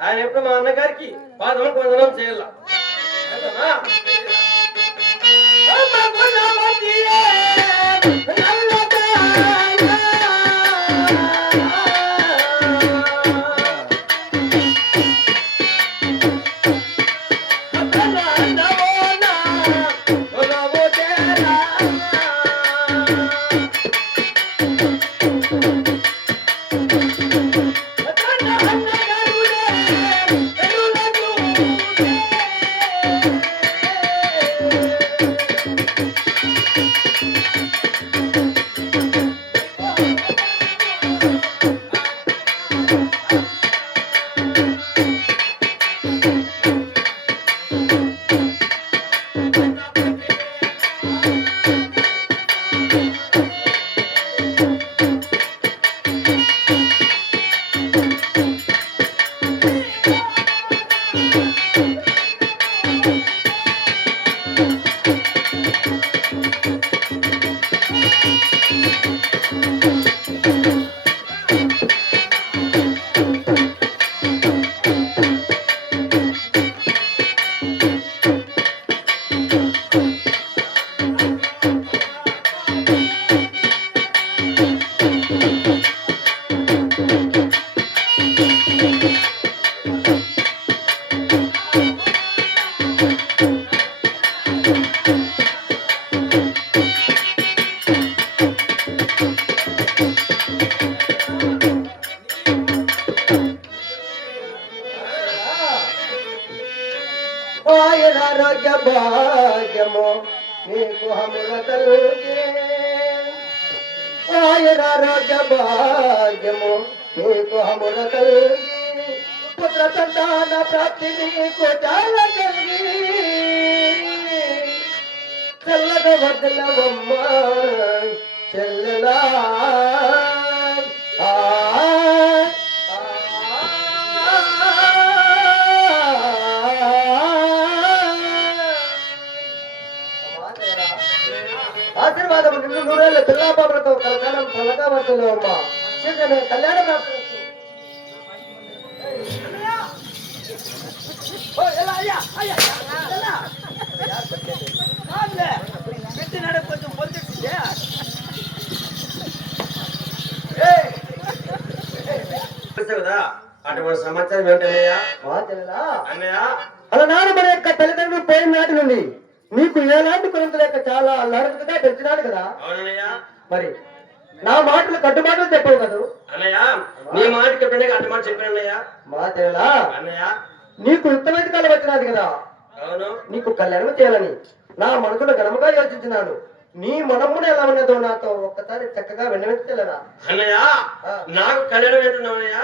ఆయన ఎప్పుడు మా అన్నగారికి పాదం కొందనం చేయాల ఆరోగ్య భాగ్యము నీకు హముల కలిగే ఆరోగ్య భాగ్యము నీకు హముల కలిగి పుత్ర సంతాన ప్రాప్తి నీకు చాలా కలిగి చల్లగా వదలవమ్మ చెల్లెలా ఆశీర్వాదం నిన్ను నూరేళ్ళ పిల్లా పాపలతో కలకాలం చల్లగా పడుతుంది అమ్మా కళ్యాణ ప్రాప్తి కొంచెం పొందించిందే కదా అటువంటి సమాచారం ఏంటన్నయ్యా అన్నయ్య అలనాడు మన యొక్క తల్లిదండ్రులు పోయిన నాటి నుండి నీకు ఏలాంటి కొరంత లేక చాలా అల్లాడుగా పెంచినాడు కదా మరి నా మాటలు కట్టుబాట్లు చెప్పవు కదా అన్నయ్య నీ మాటకి ఎప్పుడైనా అడ్డు మాట చెప్పానన్నయ్య మా తేలా అన్నయ్య నీకు యుక్తమైన కాలం వచ్చినది కదా అవును నీకు కళ్యాణం చేయాలని నా మనసులో ఘనముగా యోచించినాడు నీ మనమును ఎలా ఉన్నదో నాతో ఒక్కసారి చక్కగా విన్నవించలేదా అన్నయ్య నాకు కళ్యాణం ఏంటున్నావయ్యా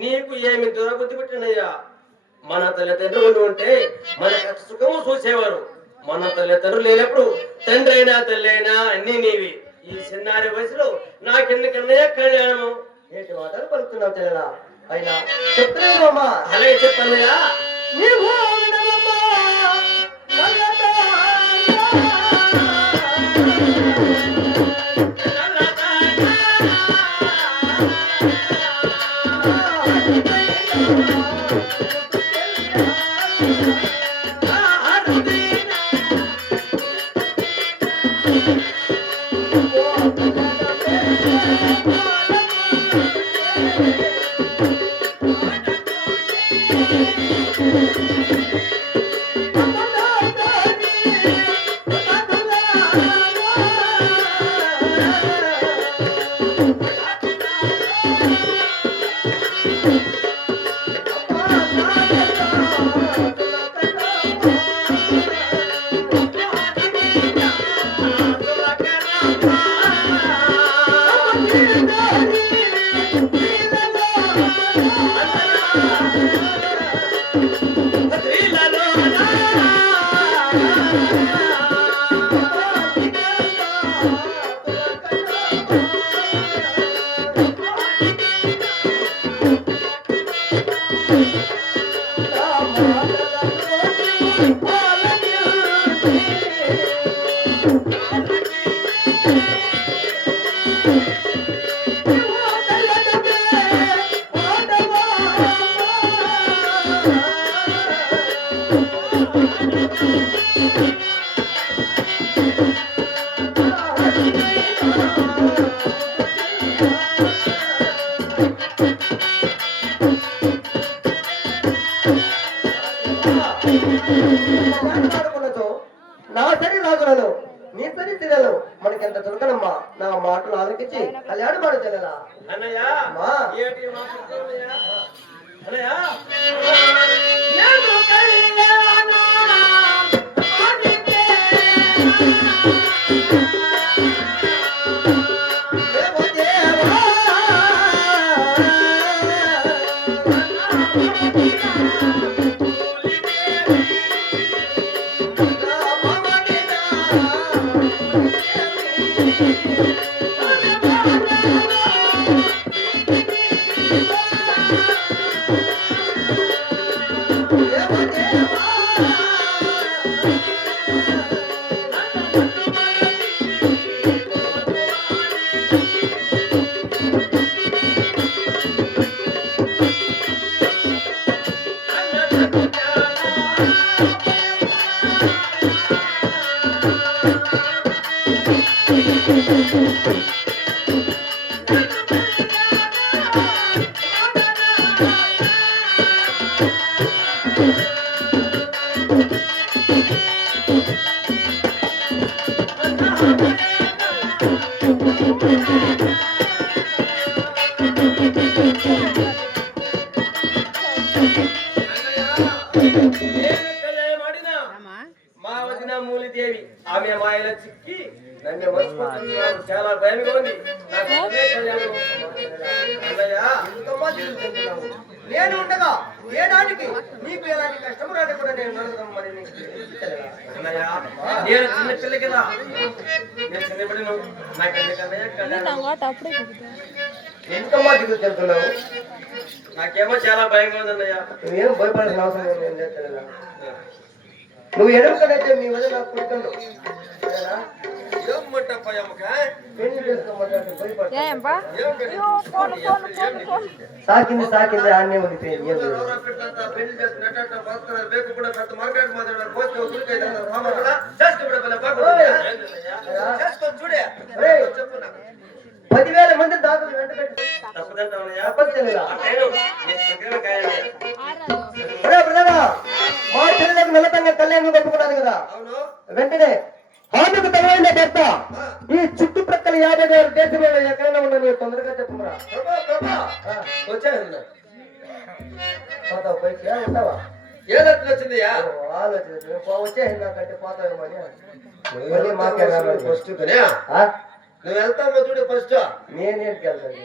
నీకు ఏమి దురబుద్ధి పెట్టినయ్యా? మన తల్లిదండ్రులు ఉంటే మన సుఖము చూసేవారు. మన తల్లిదండ్రులు లేనప్పుడు తండ్రి అయినా తల్లి అయినా అన్ని నీవి. ఈ చిన్నారి వయసులో నాకెందుకన్నయ్యా కళ్యాణము? ఏంటి మాటలు పలుకుతున్నావు తెల్లరా? అయినా చెప్పలేమమ్మా. అలాగే చెప్పన్నయ్యా. నీవు నా సరి రాజులలో నీ సరి తినలు మనకెంత చులకనమ్మా. నా మాటలు ఆలకించి కళ్యాణ మాట తెలలా అన్నయ్యా. మా వదిన మూలిదేవి ఆమె మాయలో చిక్కి నన్ను మర్చిపోతున్నాను. చాలా భయంగా ఉంది. నేను ఉండగా ఏనాటికి నీకు ఎలాంటి కష్టం రాకుండా నేను నడదమ్మని నేను చిన్న పిల్ల కదా. నేను చిన్నప్పటి ఎందుకమ్మా దిగులు చెప్తున్నావు? నాకేమో చాలా భయంగా ఉంది అన్నయ్య. నువ్వేం భయపడాల్సిన అవసరం లేదు. నువ్వు ఎడమకనైతే మీ వల్ల నాకు కుడుతున్నావు. పెళ్లి చేసుకోమంటే సాకింది సాకింది ఆడనే ఉండిపోయింది. పెళ్లి చేసుకున్నట్టు చూడే 10,000 మంది దాతలు వెంట పెట్టి మా చెల్లెలకు నిలతంగా కళ్యాణం కట్టుకున్నాను కదా, వెంటనే ఆమెకు తగిన భర్త ఈ చుట్టుప్రక్కల 50,000 దేశంలో ఎక్కడైనా ఉన్నా మీరు తొందరగా చెప్పుకురా. పోతావు పైకి ఉంటావా? ఏదొచ్చి వచ్చిందయ్యా ఆలోచన వచ్చేసింది నాకంటే పోతావేమని మాకే ఫస్ట్ నువ్వు వెళ్తావు చూడు. ఫస్ట్ నేనేంటికి వెళ్తాను?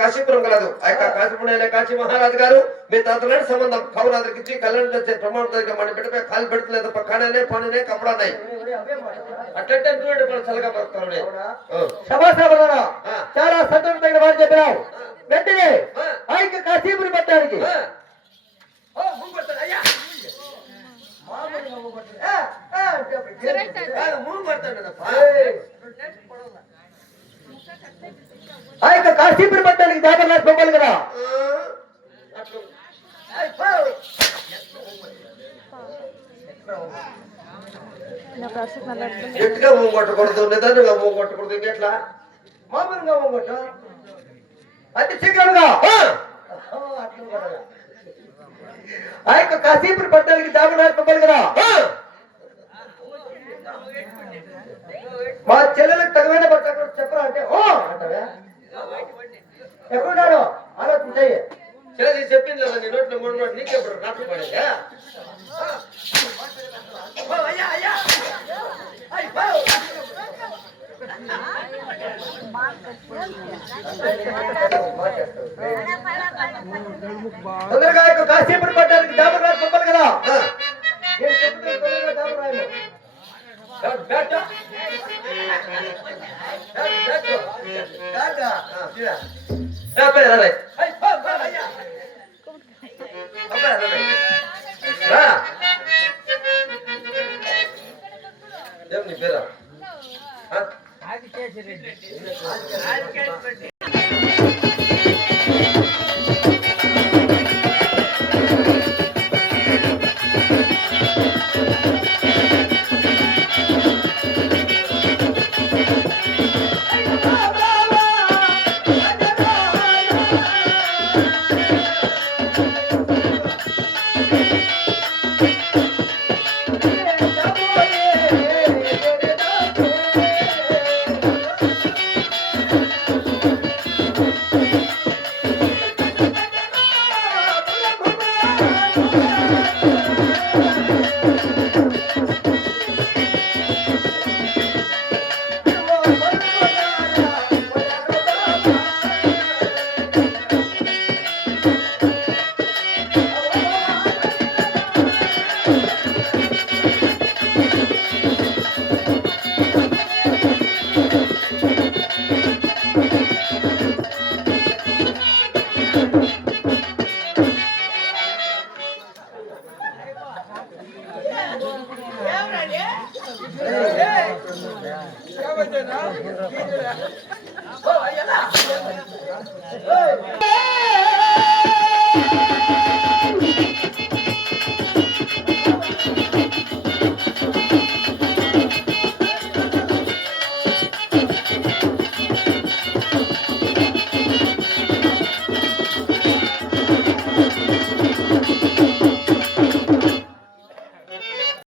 కాశీపురం కలదు. ఆ యొక్క కాశీపురం కాశీ మహారాజు గారు మీ తాతనాడు సంబంధం కౌరాదరికి ఇచ్చి కళ్యాణం చేసే ప్రమాణం మన బిడ్డపై కాలు పెడతలేదు. పక్కనే పనునే కప్పడాయి అట్లంటే చల్లగా పడతాడు. చాలా సంతోషమైన వారు చెప్పినావు. వెంటనే ఆ యొక్క కాశీపురం పట్టడానికి ఆ యొక్క కాశీపురం పట్టడానికి జాబర్లాస్ పంపాలి కదా. ఎట్టుగా కొట్టకూడదు, నిదానంగా కొట్టకూడదు. ఇంకెట్లా మామూలుగా కొట్ట అతి శీఘ్రంగా ఆ యొక్క కాశీపురం పట్టడానికి జాబర్లాస్ పంపాలి కదా. మా చెల్లెలకు తగిన భర్త చెప్పరా అంటే ఓ అంటావా? ఎక్కడున్నాడు ఆలోచించాయి. చెప్పింది లేదా నీ నోట్లో 3 నోట్లు నీకెప్పుడు నాట్లు పడేదా? తొందరగా యొక్క కాశీపురం పట్టడానికి జాబర్లాస్ పంపాలి కదా. నేను చెప్తున్నాను తొందరగా జాబర్లాస్ నీ పేరా